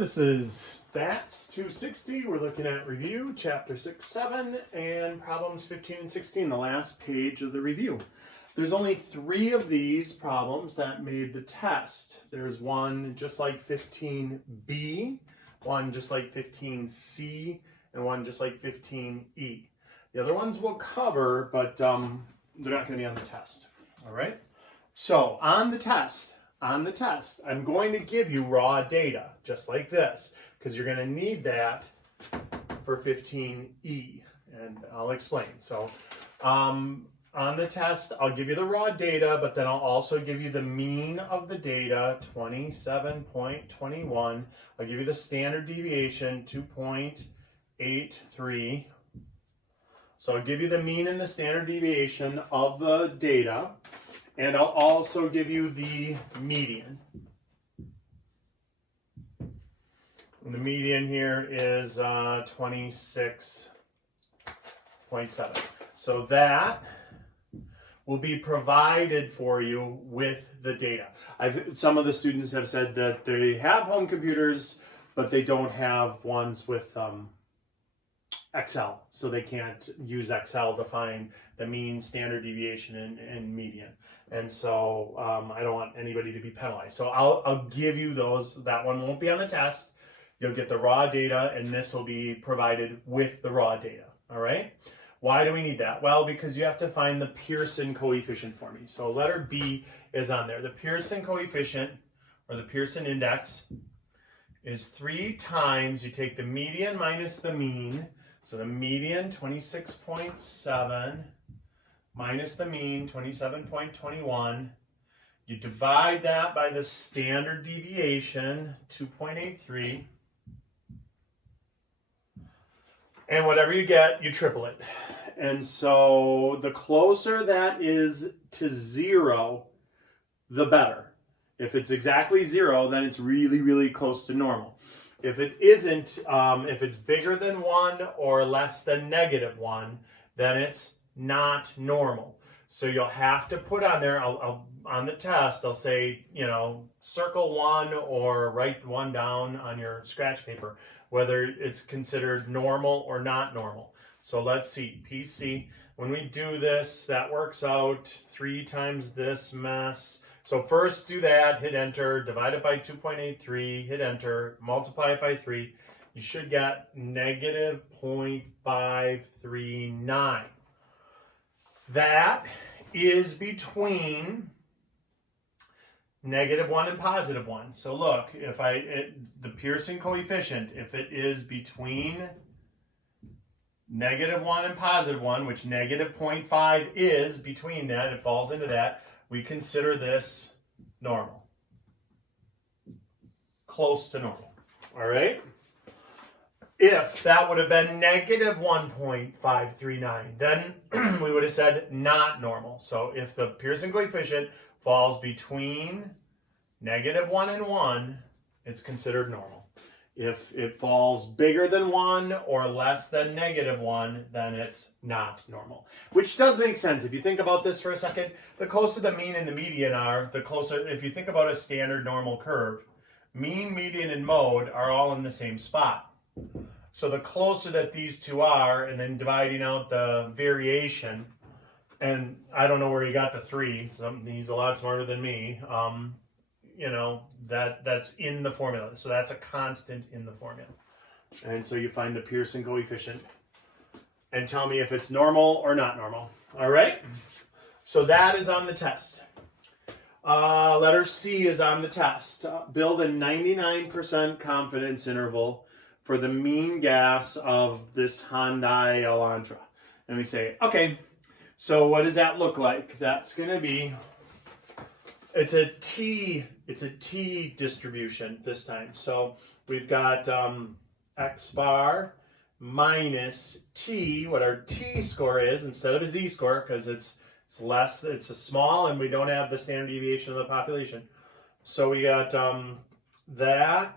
This is Stats260. We're looking at review, chapter 6, 7, and problems 15 and 16, the last page of the review. There's only 3 of these problems that made the test. There's one just like 15B, one just like 15C, and one just like 15E. The other ones we'll cover, but they're not going to be on the test. All right? So on the test, I'm going to give you raw data, just like this, because you're going to need that for 15E, and I'll explain. So on the test, I'll give you the raw data, but then I'll also give you the mean of the data, 27.21. I'll give you the standard deviation, 2.83. So I'll give you the mean and the standard deviation of the data. And I'll also give you the median. And the median here is 26.7. So that will be provided for you with the data. Some of the students have said that they have home computers, but they don't have ones with Excel, so they can't use Excel to find the mean, standard deviation, and median. And so I don't want anybody to be penalized. So I'll give you those. That one won't be on the test. You'll get the raw data, and this will be provided with the raw data. All right? Why do we need that? Well, because you have to find the Pearson coefficient for me. So letter B is on there. The Pearson coefficient, or the Pearson index, is 3 times, you take the median minus the mean. So the median, 26.7, minus the mean, 27.21. You divide that by the standard deviation, 2.83. And whatever you get, you triple it. And so the closer that is to 0, the better. If it's exactly 0, then it's really, really close to normal. If it isn't, if it's bigger than 1 or less than -1, then it's not normal. So you'll have to put on there, on the test, I'll say, circle 1 or write 1 down on your scratch paper, whether it's considered normal or not normal. So let's see, PC, when we do this, that works out 3 times this mess. So first do that, hit enter, divide it by 2.83, hit enter, multiply it by 3. You should get -0.539. That is between -1 and +1. So look, if the Pearson coefficient, if it is between -1 and +1, which -0.5 is between that, it falls into that, we consider this normal. Close to normal. All right? If that would have been -1.539, then we would have said not normal. So if the Pearson coefficient falls between -1 and 1, it's considered normal. If it falls bigger than 1 or less than -1, then it's not normal. Which does make sense. If you think about this for a second, the closer the mean and the median are, the closer, if you think about a standard normal curve, mean, median, and mode are all in the same spot. So the closer that these two are, and then dividing out the variation, and I don't know where he got the 3, he's a lot smarter than me, that's in the formula. So that's a constant in the formula. And so you find the Pearson coefficient and tell me if it's normal or not normal. All right? So that is on the test. Letter C is on the test. Build a 99% confidence interval for the mean gas of this Hyundai Elantra. And we say, okay, so what does that look like? That's going to be, it's a T distribution this time. So we've got X bar minus T, what our T score is, instead of a Z score, because it's less, it's a small, and we don't have the standard deviation of the population. So we got that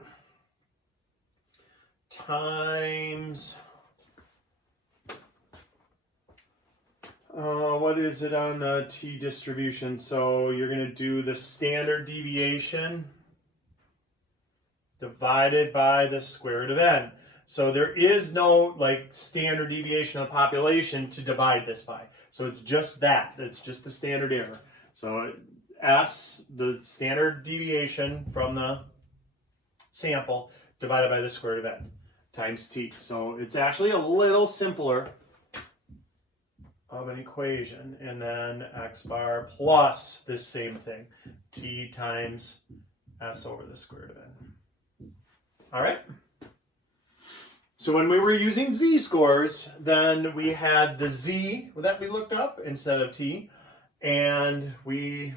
times, what is it on T distribution? So you're going to do the standard deviation divided by the square root of n. So there is no like standard deviation of the population to divide this by. So it's just that. It's just the standard error. So S, the standard deviation from the sample, divided by the square root of n times t. So it's actually a little simpler of an equation. And then x bar plus this same thing, t times s over the square root of n. All right? So when we were using z-scores, then we had the z that we looked up instead of t, and we,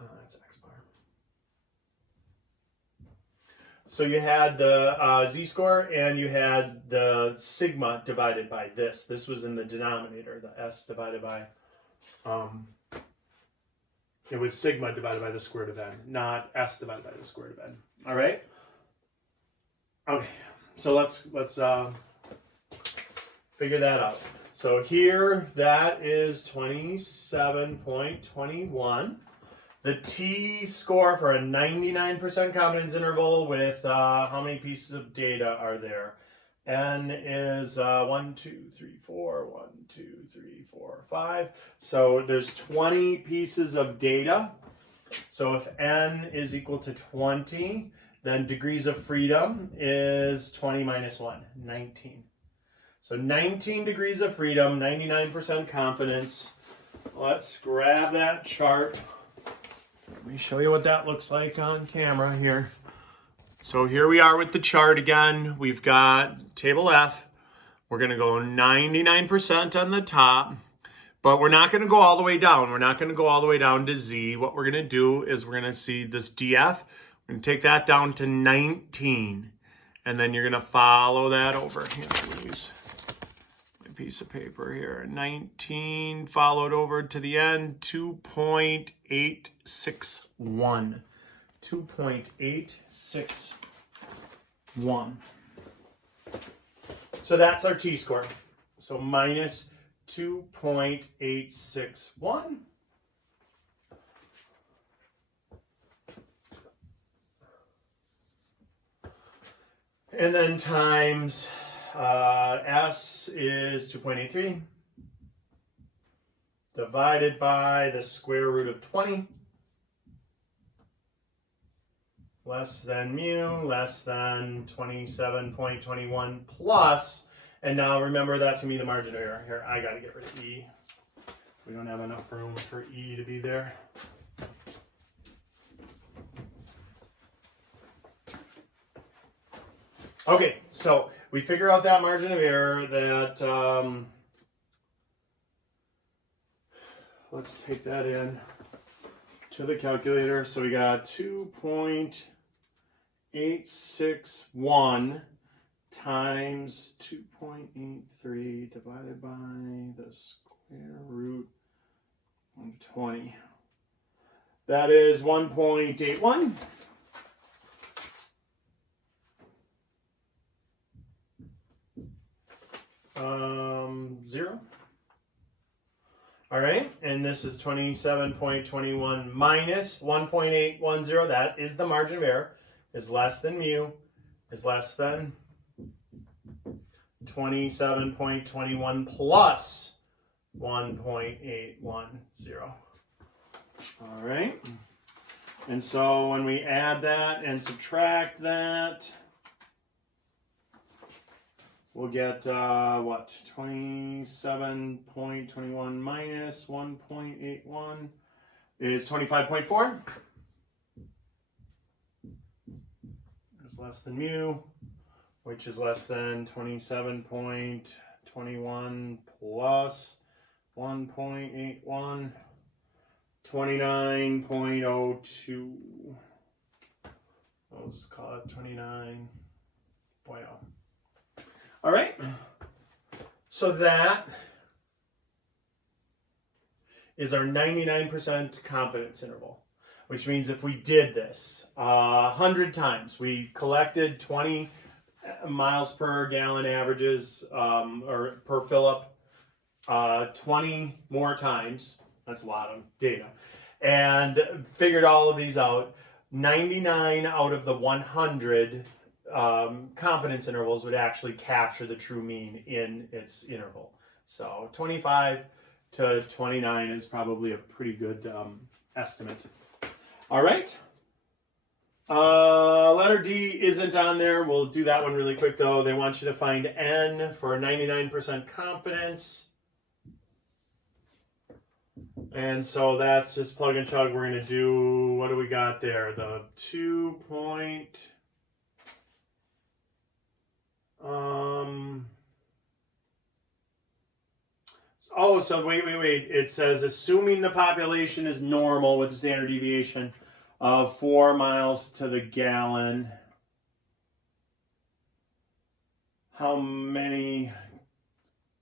that's x bar. So you had the z-score and you had the sigma divided by this. This was in the denominator, the s divided by, it was sigma divided by the square root of n, not s divided by the square root of n. All right? Okay, so let's figure that out. So here, that is 27.21. The t-score for a 99% confidence interval with how many pieces of data are there? N is 1, 2, 3, 4, 1, 2, 3, 4, 5. So there's 20 pieces of data. So if n is equal to 20, then degrees of freedom is 20 minus 1, 19. So 19 degrees of freedom, 99% confidence. Let's grab that chart. Let me show you what that looks like on camera here. So here we are with the chart again. We've got table F. We're going to go 99% on the top, but we're not going to go all the way down. We're not going to go all the way down to Z. What we're going to do is we're going to see this DF. We're going to take that down to 19, and then you're going to follow that over. Here, use my piece of paper here. 19 followed over to the end, 2.861. 2.861. So that's our t-score. So minus 2.861. And then times S is 2.83 divided by the square root of 20 less than mu less than 27.21 plus, and now remember that's going to be the margin of error. Here, I got to get rid of E. We don't have enough room for E to be there. Okay, so we figure out that margin of error that, let's take that in to the calculator. So we got 2.861 times 2.83 divided by the square root of 20. That is 1.81. 0. All right, and this is 27.21 minus 1.810. That is the margin of error. Is less than mu. Is less than 27.21 plus 1.810. All right, and so when we add that and subtract that, we'll get, what, 27.21 minus 1.81 is 25.4. It's less than mu, which is less than 27.21 plus 1.81, 29.02. I'll just call it 29.0. All right, so that is our 99% confidence interval, which means if we did this 100 times, we collected 20 miles per gallon averages or per fill-up 20 more times, that's a lot of data, and figured all of these out, 99 out of the 100 confidence intervals would actually capture the true mean in its interval. So 25 to 29 is probably a pretty good estimate. All right. Letter D isn't on there. We'll do that one really quick though. They want you to find N for 99% confidence. And so that's just plug and chug. We're going to do, what do we got there? The 2 point, oh, so wait. It says, assuming the population is normal with a standard deviation of 4 miles to the gallon, how many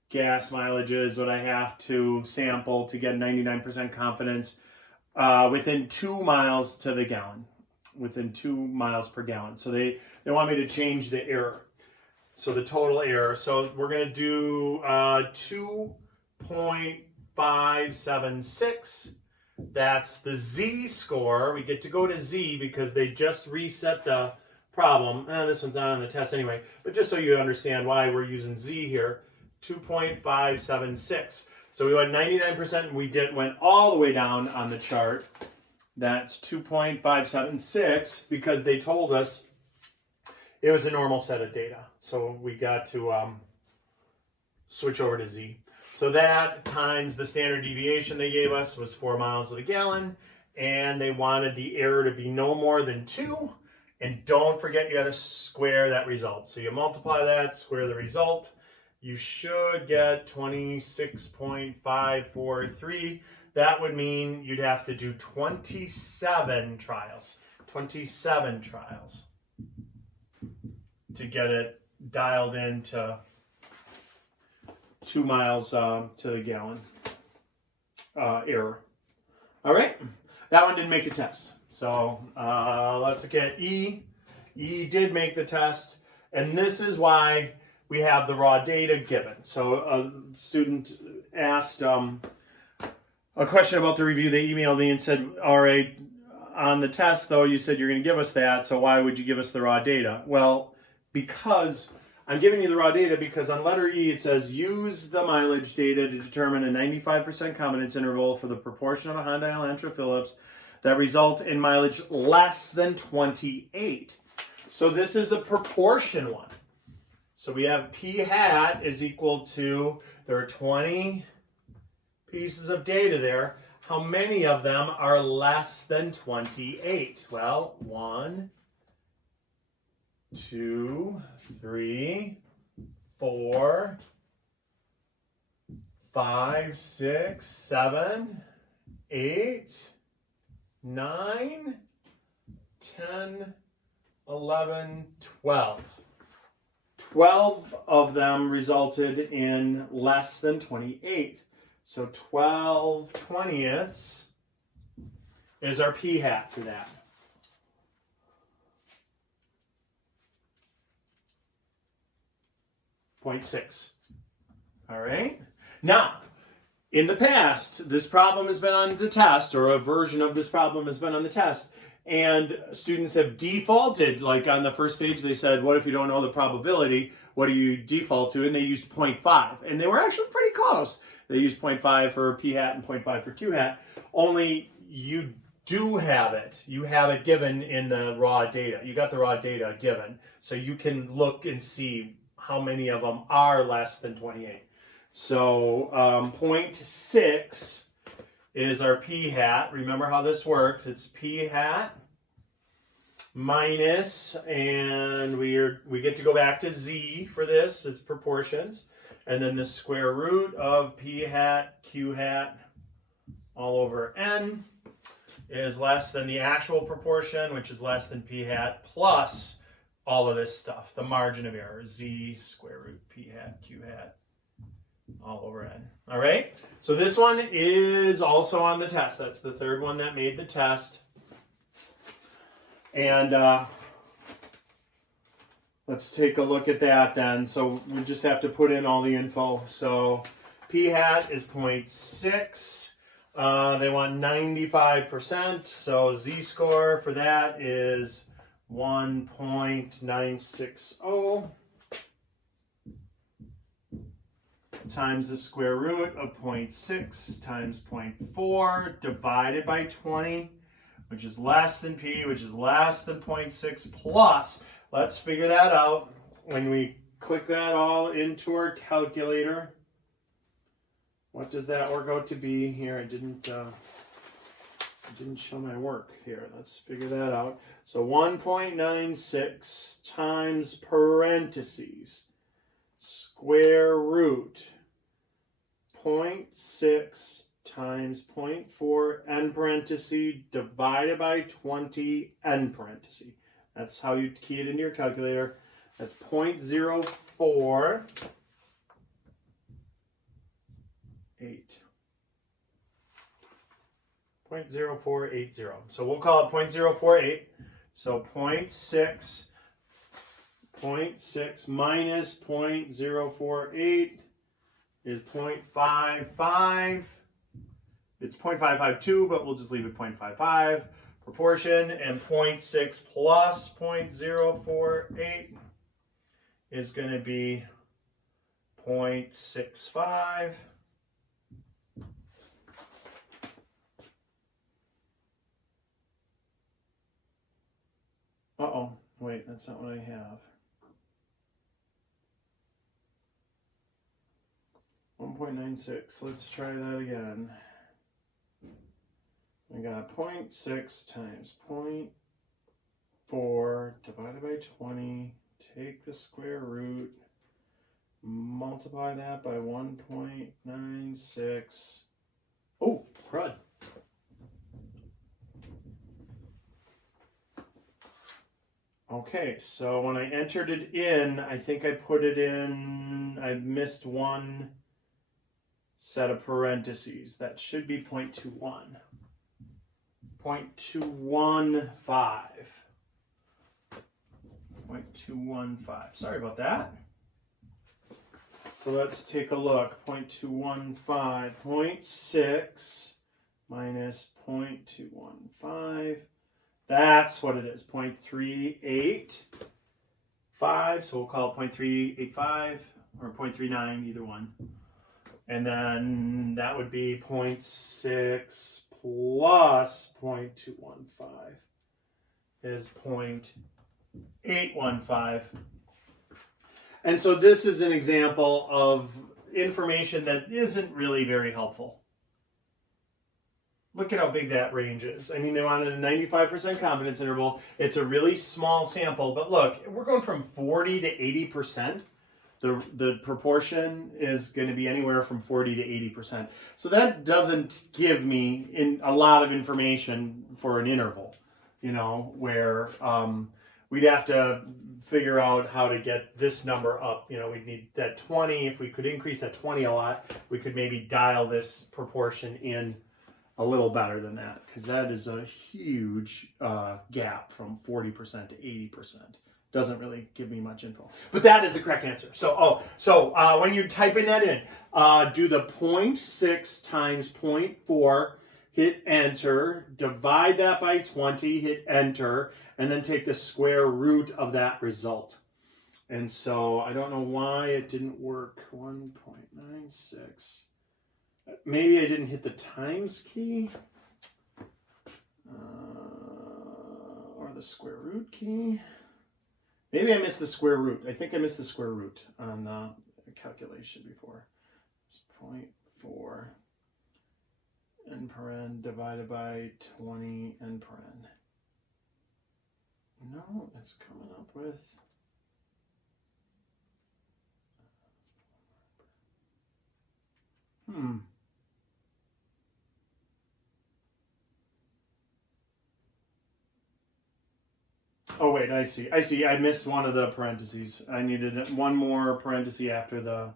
gas mileages would I have to sample to get 99% confidence within 2 miles to the gallon, within 2 miles per gallon? So they want me to change the error. So the total error. So we're going to do 2.576. That's the Z score. We get to go to Z because they just reset the problem. This one's not on the test anyway, but just so you understand why we're using Z here. 2.576. So we went 99% and we went all the way down on the chart. That's 2.576 because they told us it was a normal set of data. So we got to switch over to Z. So that times the standard deviation they gave us was 4 miles to the gallon, and they wanted the error to be no more than 2. And don't forget you got to square that result. So you multiply that, square the result. You should get 26.543. That would mean you'd have to do 27 trials. 27 trials to get it dialed into 2 miles to the gallon error. All right, that one didn't make the test. So let's look at E. E did make the test, and this is why we have the raw data given. So a student asked a question about the review. They emailed me and said, all right, on the test, though, you said you're going to give us that, so why would you give us the raw data? Well, because I'm giving you the raw data because on letter E, it says use the mileage data to determine a 95% confidence interval for the proportion of a Hyundai Elantra Phillips that result in mileage less than 28. So this is a proportion one. So we have P hat is equal to, there are 20 pieces of data there. How many of them are less than 28? Well, 1, 2, 3, 4, 5, 6, 7, 8, 9, 10, 11, 12. 12 of them resulted in less than 28. So 12 twentieths is our P hat for that. 0.6. All right. Now, in the past, this problem has been on the test, or a version of this problem has been on the test, and students have defaulted, like on the first page, they said, what if you don't know the probability? What do you default to? And they used 0.5. And they were actually pretty close. They used 0.5 for P hat and 0.5 for Q hat. Only you do have it. You have it given in the raw data. You got the raw data given. So you can look and see how many of them are less than 28. So 0.6 is our P hat. Remember how this works. It's P hat minus, and we get to go back to Z for this. It's proportions. And then the square root of P hat, Q hat, all over N is less than the actual proportion, which is less than P hat, plus all of this stuff, the margin of error, Z square root P hat, Q hat, all over N. All right, so this one is also on the test. That's the third one that made the test. And let's take a look at that then. So we just have to put in all the info. So P hat is 0.6. They want 95%. So z-score for that is 1.960 times the square root of 0.6 times 0.4 divided by 20, which is less than p, which is less than 0.6 plus. Let's figure that out when we click that all into our calculator. What does that work out to be here? I didn't show my work here. Let's figure that out. So 1.96 times parentheses square root 0.6 times 0.4 end parenthesis divided by 20 end parenthesis. That's how you key it into your calculator. That's 0.048. So we'll call it 0.048. So 0.6 minus 0.048 is 0.55. It's 0.552, but we'll just leave it 0.55 proportion. And 0.6 plus 0.048 is going to be 0.65. Uh-oh, wait, that's not what I have. 1.96, let's try that again. I got 0.6 times 0.4 divided by 20, take the square root, multiply that by 1.96. Oh, crud. Okay, so when I entered it in, I think I put it in, I missed one set of parentheses. That should be 0.21. 0.215. 0.215. Sorry about that. So let's take a look. 0.215. 0.6 minus 0.215. That's what it is. 0.385. So we'll call it 0.385 or 0.39, either one. And then that would be 0.6 plus 0.215 is 0.815. And so this is an example of information that isn't really very helpful. Look at how big that range is. I mean, they wanted a 95% confidence interval. It's a really small sample, but look, we're going from 40 to 80%. The proportion is going to be anywhere from 40 to 80%. So that doesn't give me a lot of information for an interval, you know, where we'd have to figure out how to get this number up. You know, we'd need that 20. If we could increase that 20 a lot, we could maybe dial this proportion in a little better than that, because that is a huge gap from 40% to 80%. Doesn't really give me much info, but that is the correct answer. So when you're typing that in, do the 0.6 times 0.4, hit enter, divide that by 20, hit enter, and then take the square root of that result. And so I don't know why it didn't work. 1.96. Maybe I didn't hit the times key or the square root key. Maybe I missed the square root. I think I missed the square root on the calculation before. 0.4 n paren divided by 20 n paren. No, it's coming up with... Oh, wait, I see. I missed one of the parentheses. I needed one more parenthesis after the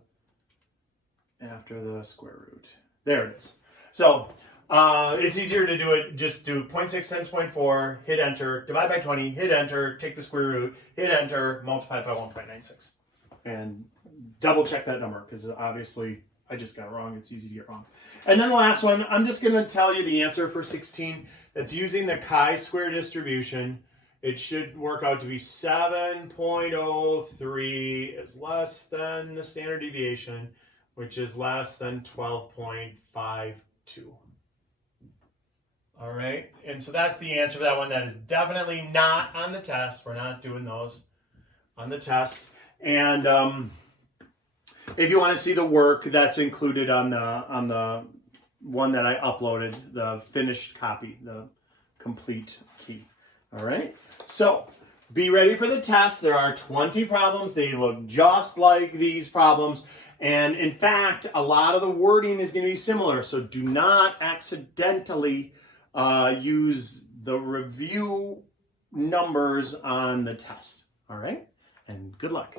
square root. There it is. So it's easier to do it. Just do 0.6 times 0.4, hit enter, divide by 20, hit enter, take the square root, hit enter, multiply by 1.96. And double check that number, because obviously I just got it wrong. It's easy to get wrong. And then the last one, I'm just going to tell you the answer for 16. It's using the chi-square distribution. It should work out to be 7.03 is less than the standard deviation, which is less than 12.52. All right, and so that's the answer for that one. That is definitely not on the test. We're not doing those on the test. And if you want to see the work, that's included on the one that I uploaded, the finished copy, the complete key. All right, so be ready for the test. There are 20 problems. They look just like these problems. And in fact, a lot of the wording is going to be similar. So do not accidentally use the review numbers on the test. All right, and good luck.